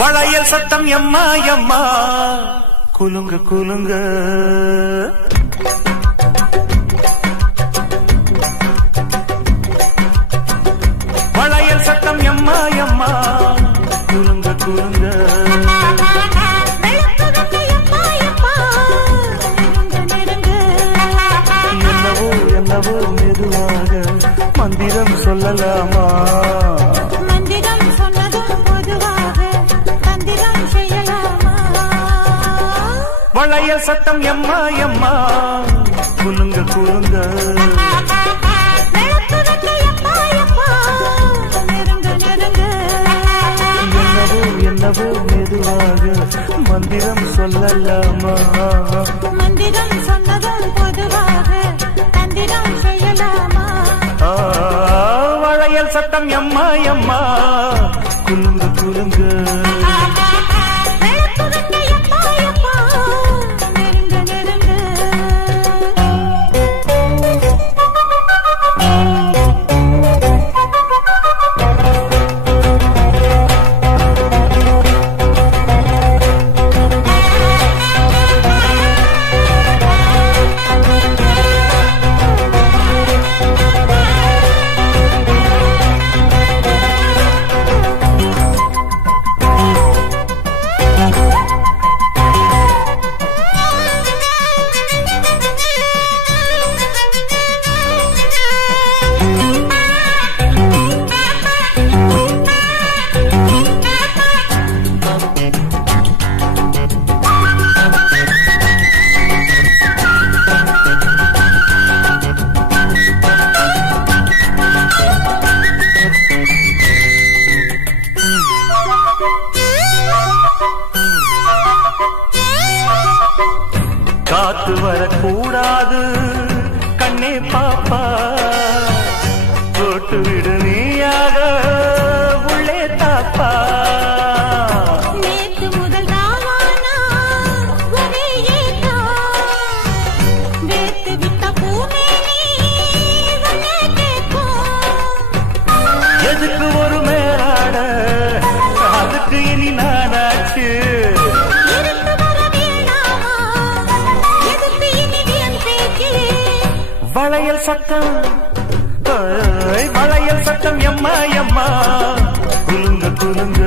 வளையல் சத்தம் எம்மா எம்மா குலுங்க குலுங்க. வளையல் சத்தம் எம்மா எம்மா குலுங்க குலுங்க. என்னவோ என்னவோ மெதுவாக மந்திரம் சொல்லலாமா? வளையல் சத்தம் எம்மா எம்மா குலுங்க குலுங்க. என்னவோ என்னவோ மெதுவாக மந்திரம் சொல்லலாமா? மந்திரம் சொன்னதும் பொதுவாக தந்திரம் செய்யலாமா? வளையல் சத்தம் எம்மா எம்மா குலுங்க குலுங்க. காத்து வரக்கூடாது கண்ணே பாப்பா, போட்டு விடு நீயாக உள்ளே தாப்பா. நேற்று முதல் நாளானா ஒரே வேத்து விட்ட பூமேனி உன்னை கேட்கும். எதுக்கு ஒரு மேலாட அதுக்கு இனி நானாச்சு. வளையல் சத்தம் வளையல் சத்தம் எம்மா எம்மா குலுங்க குலுங்க.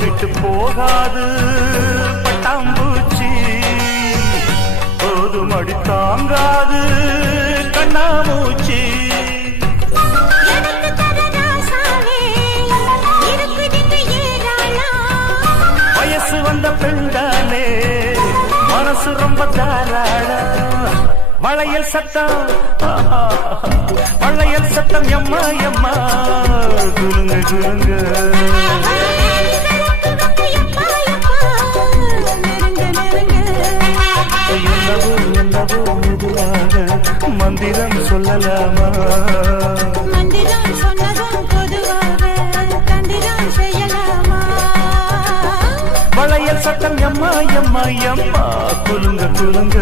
விட்டு போகாது பட்டாம்பூச்சி, போதும் அடி தாங்காது கண்ணாமூச்சி. வயசு வந்த பெண்தானே மனசு ரொம்ப தாராள. வளையல் சத்தம் வளையல் சத்தம் எம்மா எம்மா குலுங்க குலுங்க. என்னவோ என்னவோ மெதுவாக மந்திரம் சொல்லலாமா? மந்திரம் சொன்னதும் பொதுவாக தந்திரம் செய்யலாமா? வளையல் சத்தம் எம்மா எம்மா எம்மா குலுங்க குலுங்க.